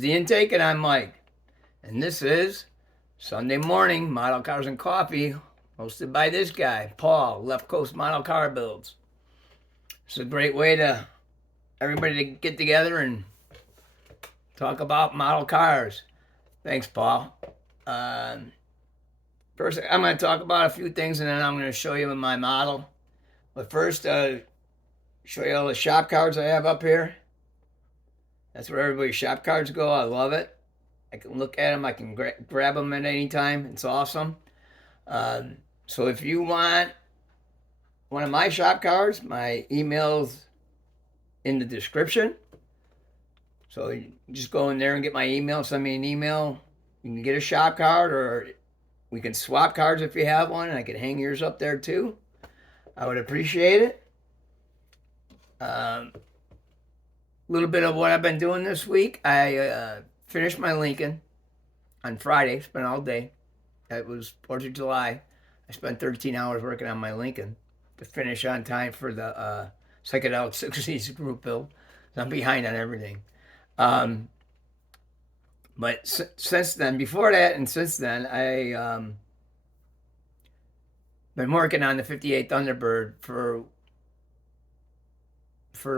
is The Intake, and I'm Mike. And this is Sunday Morning Model Cars and Coffee, hosted by this guy, Paul, Left Coast Model Car Builds. It's a great way to everybody to get together and talk about model cars. Thanks, Paul. First, I'm going to talk about a few things, and then I'm going to show you my model. But first, show you all the shop cards I have up here. That's where everybody's shop cards go. I love it. I can look at them. I can grab them at any time. It's awesome. So if you want one of my shop cards, my email's in the description. So you just go in there and get my email. Send me an email. You can get a shop card, or we can swap cards if you have one. And I can hang yours up there too. I would appreciate it. Little bit of what I've been doing this week. I finished my Lincoln on Friday. Spent all day. It was 4th of July. I spent 13 hours working on my Lincoln to finish on time for the Psychedelic 60s group build. I'm behind on everything. But since then, before that and since then, I been working on the 58 Thunderbird for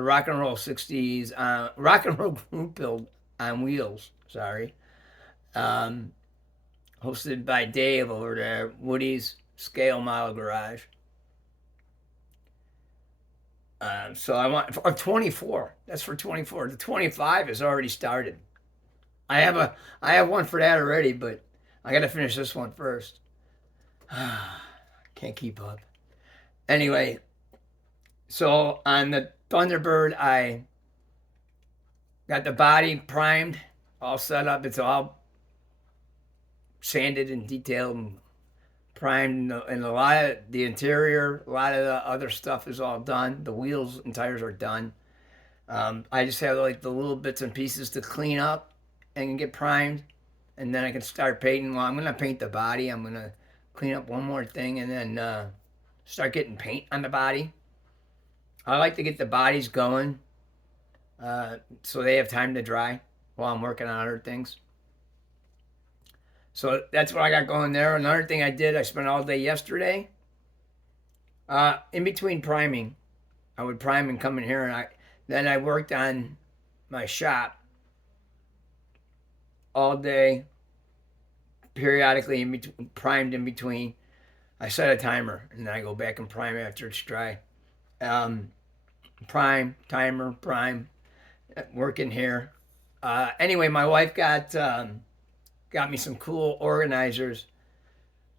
Rock and Roll 60s, Rock and Roll group build on wheels. Sorry. Hosted by Dave over there, Woody's Scale Model Garage. So I want 24. That's for 24. The 25 is already started. I have one for that already, but I got to finish this one first. Can't keep up. Anyway, so on the Thunderbird, I got the body primed, all set up. It's all sanded and detailed and primed, and a lot of the interior, a lot of the other stuff is all done. The wheels and tires are done. I just have like the little bits and pieces to clean up and get primed, and then I can start painting. Well, I'm gonna paint the body. I'm gonna clean up one more thing, and then start getting paint on the body. I like to get the bodies going so they have time to dry while I'm working on other things. So that's what I got going there. Another thing I did, I spent all day yesterday. In between priming, I would prime and come in here, and then I worked on my shop all day, periodically primed in between. I set a timer, and then I go back and prime after it's dry. Prime, timer, prime, working here. Anyway, my wife got me some cool organizers,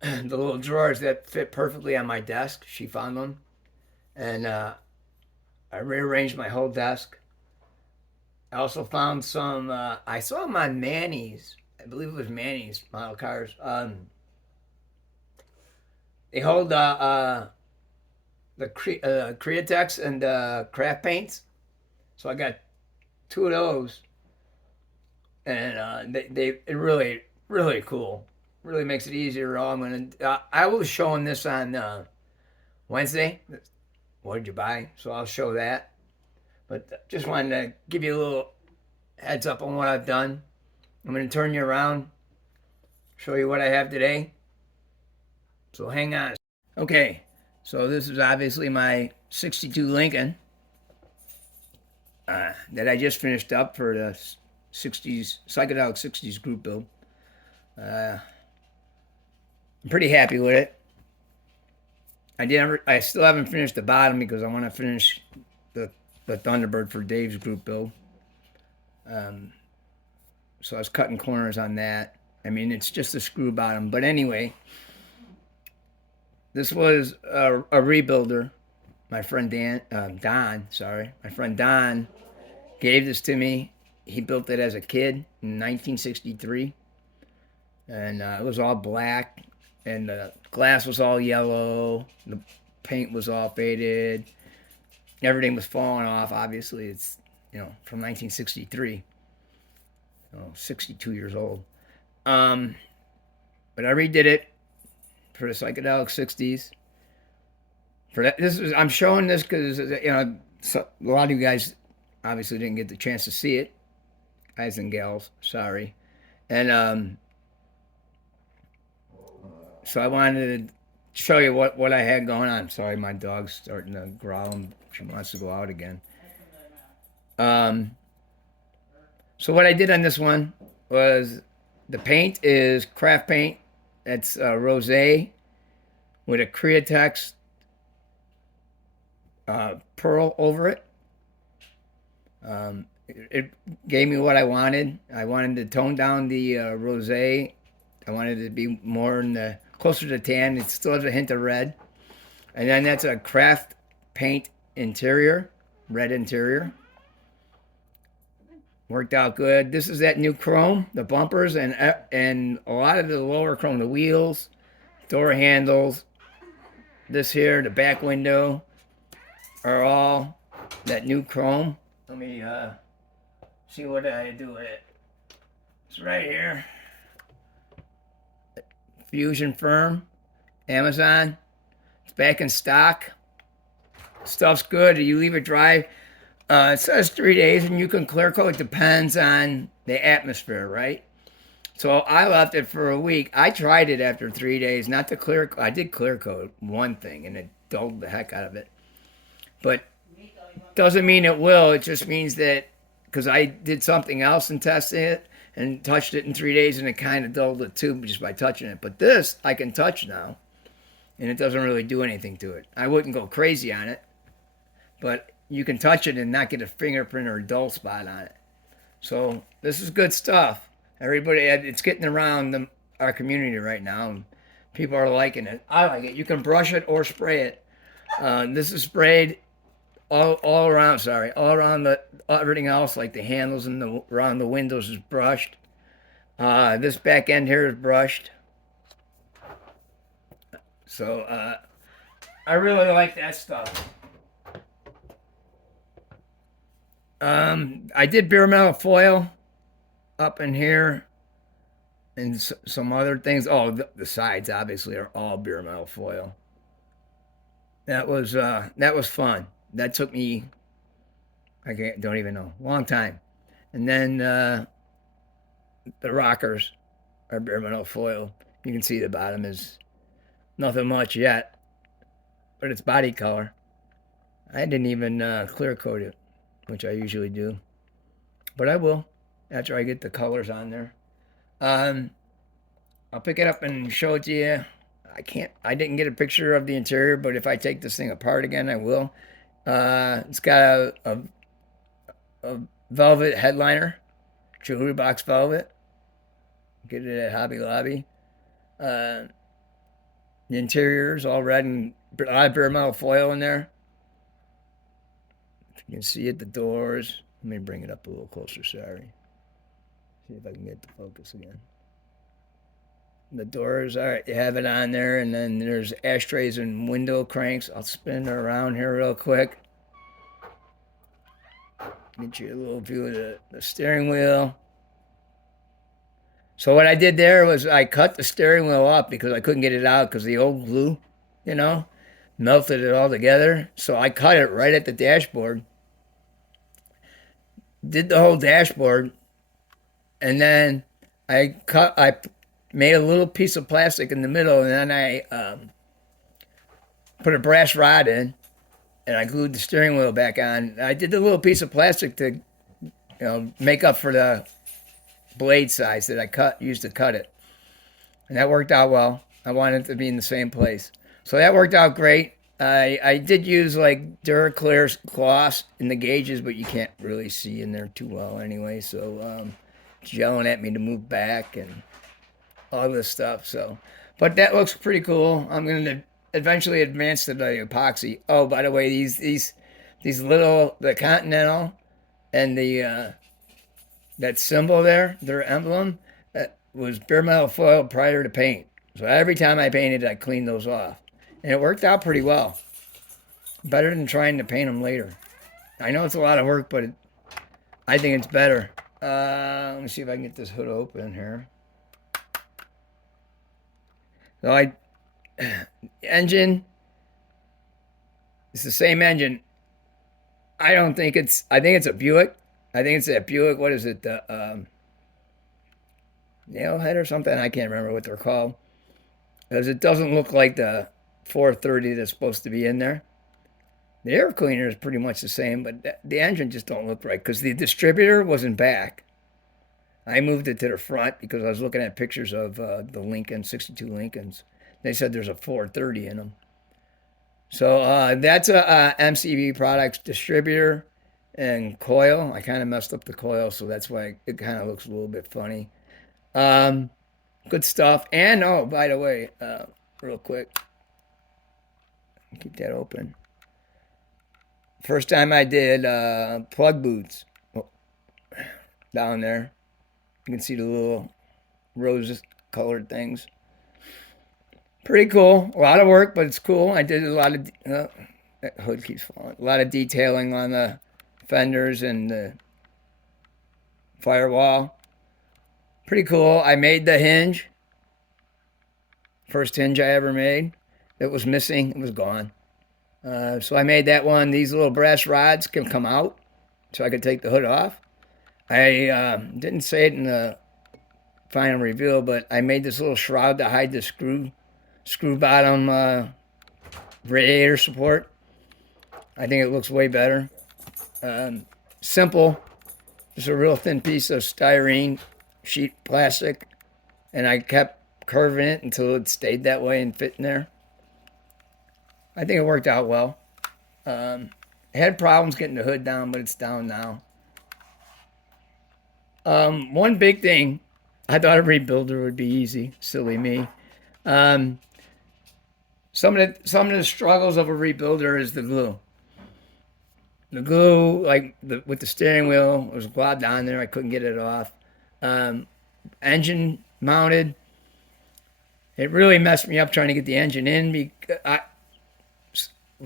the little drawers that fit perfectly on my desk. She found them, and I rearranged my whole desk. I also found some, I saw them on Manny's. I believe it was Manny's Model Cars. They hold the Createx and craft paints. So I got 2 of those, and they really really cool. Really makes it easier. I was showing this on Wednesday. What did you buy? So I'll show that. But just wanted to give you a little heads up on what I've done. I'm going to turn you around, show you what I have today. So hang on. Okay, so this is obviously my 62 Lincoln that I just finished up for the 60s, Psychedelic 60s group build. I'm pretty happy with it. I still haven't finished the bottom because I want to finish the Thunderbird for Dave's group build. So I was cutting corners on that. I mean, it's just a screw bottom. But anyway, this was a rebuilder. My friend my friend Don gave this to me. He built it as a kid in 1963. And it was all black, and the glass was all yellow. The paint was all faded. Everything was falling off. Obviously, it's from 1963. 62 years old. But I redid it for the Psychedelic 60s. For that, I'm showing this because a lot of you guys obviously didn't get the chance to see it. guys and gals. Sorry. And so I wanted to show you what I had going on. Sorry, my dog's starting to growl and she wants to go out again. Um, so what I did on this one was the paint is craft paint. That's rosé with a Createx pearl over it. It gave me what I wanted. I wanted to tone down the rosé. I wanted it to be more in the closer to tan. It still has a hint of red. And then that's a craft paint interior, red interior. Worked out good. This is that new chrome, the bumpers, and a lot of the lower chrome, the wheels, door handles. This here, the back window, are all that new chrome. Let me see what I do with it. It's right here. Fusion Firm, Amazon. It's back in stock. Stuff's good. You leave it dry. It says 3 days, and you can clear coat. It depends on the atmosphere, right? So I left it for a week. I tried it after 3 days, not to clear. I did clear coat one thing, and it dulled the heck out of it. But doesn't mean it will. It just means that because I did something else and tested it and touched it in 3 days, and it kind of dulled it too just by touching it. But this I can touch now, and it doesn't really do anything to it. I wouldn't go crazy on it, but you can touch it and not get a fingerprint or a dull spot on it. So this is good stuff. Everybody, it's getting around our community right now, and people are liking it. I like it. You can brush it or spray it. This is sprayed all around. Sorry, all around everything else, like the handles and around the windows is brushed. This back end here is brushed. So I really like that stuff. I did bare metal foil up in here and some other things. Oh, the sides obviously are all bare metal foil. That was fun. That took me don't even know, long time. And then the rockers are bare metal foil. You can see the bottom is nothing much yet, but it's body color. I didn't even clear coat it, which I usually do, but I will after I get the colors on there. I'll pick it up and show it to you. I didn't get a picture of the interior, but if I take this thing apart again, I will. It's got a velvet headliner, jewelry box velvet. Get it at Hobby Lobby. The interior is all red and a lot of bare metal foil in there. If you can see it, the doors. Let me bring it up a little closer, sorry. See if I can get the focus again. The doors, all right, you have it on there, and then there's ashtrays and window cranks. I'll spin it around here real quick. Get you a little view of the steering wheel. So what I did there was I cut the steering wheel off because I couldn't get it out because the old glue, melted it all together. So I cut it right at the dashboard. Did the whole dashboard, and then I made a little piece of plastic in the middle, and then I put a brass rod in, and I glued the steering wheel back on. I did the little piece of plastic to, make up for the blade size that I used to cut it, and that worked out well. I wanted it to be in the same place, so that worked out great. I did use like Duraclear gloss in the gauges, but you can't really see in there too well anyway. So it's yelling at me to move back and all this stuff. So, but that looks pretty cool. I'm going to eventually advance to the epoxy. Oh, by the way, these little, the Continental and the that symbol there, their emblem, that was bare metal foil prior to paint. So every time I painted, I cleaned those off. And it worked out pretty well. Better than trying to paint them later. I know it's a lot of work, but I think it's better. Let me see if I can get this hood open here. So engine, it's the same engine. I think it's a Buick. I think it's that Buick. What is it? The Nailhead or something? I can't remember what they're called. Because it doesn't look like the 430 that's supposed to be in there. The air cleaner is pretty much the same, but the engine just don't look right because the distributor wasn't back. I moved it to the front because I was looking at pictures of the Lincoln 62 Lincolns. They said there's a 430 in them. So that's a MCB Products distributor and coil. I kind of messed up the coil, so that's why it kind of looks a little bit funny. Um, Good stuff. And oh, by the way, real quick, keep that open. First time I did plug boots down there. You can see the little rose colored things. Pretty cool. A lot of work, but it's cool. I did a lot of that hood keeps falling. A lot of detailing on the fenders and the firewall. Pretty cool. I made the hinge. First hinge I ever made. It was missing. It was gone. So I made that one. These little brass rods can come out, so I could take the hood off. I didn't say it in the final reveal, but I made this little shroud to hide the screw bottom radiator support. I think it looks way better. Simple, just a real thin piece of styrene sheet plastic, and I kept curving it until it stayed that way and fit in there. I think it worked out well. I had problems getting the hood down, but it's down now. One big thing, I thought a rebuilder would be easy. Silly me. Um, some of the struggles of a rebuilder is the glue. The glue, with the steering wheel, was globbed on there. I couldn't get it off. Um, Engine mounted. It really messed me up trying to get the engine in.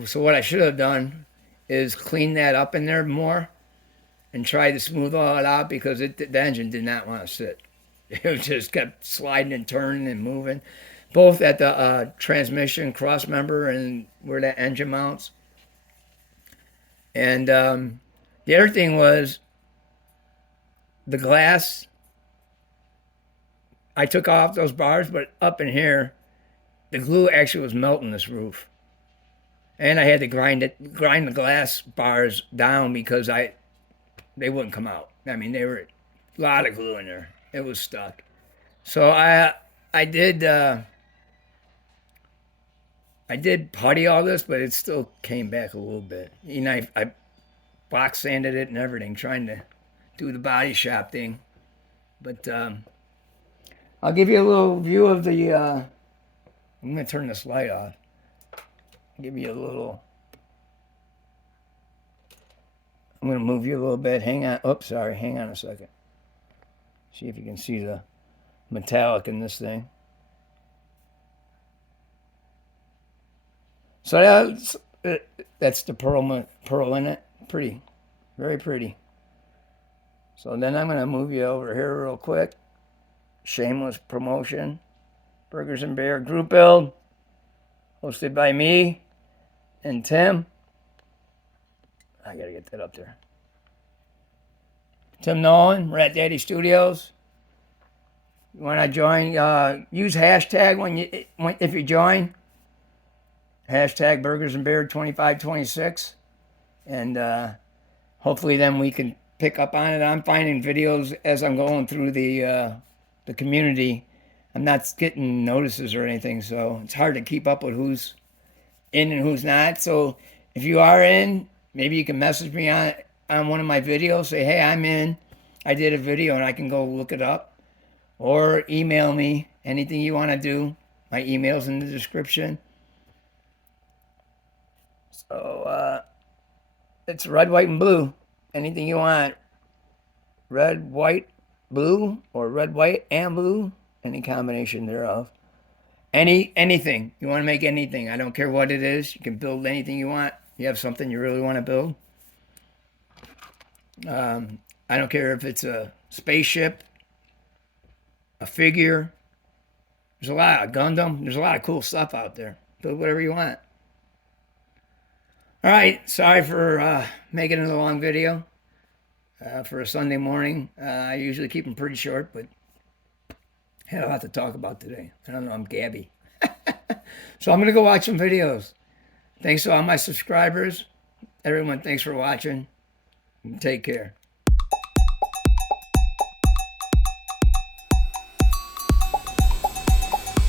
So what I should have done is clean that up in there more and try to smooth all it out because the engine did not want to sit. It just kept sliding and turning and moving, both at the transmission cross member and where that engine mounts. And the other thing was the glass. I took off those bars, but up in here, the glue actually was melting this roof. And I had to grind the glass bars down because they wouldn't come out. I mean, they were a lot of glue in there. It was stuck. So I did putty all this, but it still came back a little bit. You know, I box sanded it and everything, trying to do the body shop thing. But I'll give you a little view of the. I'm gonna turn this light off. Give you a little. I'm gonna move you a little bit. Hang on. Oops, sorry. Hang on a second. See if you can see the metallic in this thing. So that's the pearl in it. Pretty, very pretty. So then I'm gonna move you over here real quick. Shameless promotion. Burgers and Bear group build, hosted by me and Tim. I gotta get that up there. Tim Nolan, Rat Daddy Studios. You want to join? Use hashtag if you join. Hashtag Burgers and Bear 2526, and hopefully then we can pick up on it. I'm finding videos as I'm going through the community. I'm not getting notices or anything, so it's hard to keep up with who's in and who's not. So if you are in, maybe you can message me on one of my videos. Say, hey, I'm in. I did a video, and I can go look it up. Or email me anything you want to do. My email's in the description. So it's red, white, and blue. Anything you want. Red, white, blue, or red, white, and blue. Any combination thereof. Anything. You want to make anything. I don't care what it is. You can build anything you want. You have something you really want to build. I don't care if it's a spaceship, a figure. There's a lot of Gundam. There's a lot of cool stuff out there. Build whatever you want. All right. Sorry for making it a long video. for a Sunday morning. I usually keep them pretty short, but had a lot to talk about today. I don't know, I'm Gabby. So I'm going to go watch some videos. Thanks to all my subscribers. Everyone, thanks for watching. Take care.